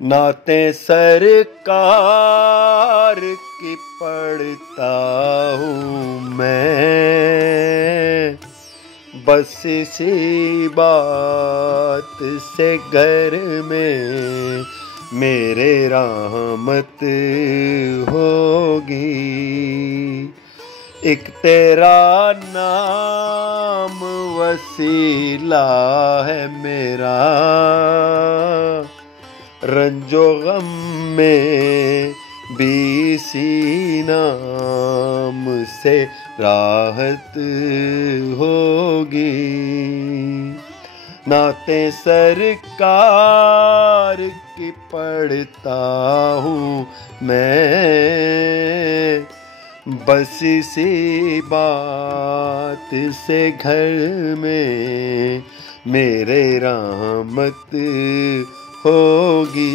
नाते सरकार की पढ़ता हूँ मैं, बस इसी बात से घर में मेरे रहमत होगी। एक तेरा नाम वसीला है मेरा, रंजो गम में भी इसी नाम से राहत होगी। नाते सरकार की पढ़ता हूँ मैं, बस इसी बात से घर में मेरे रहमत होगी।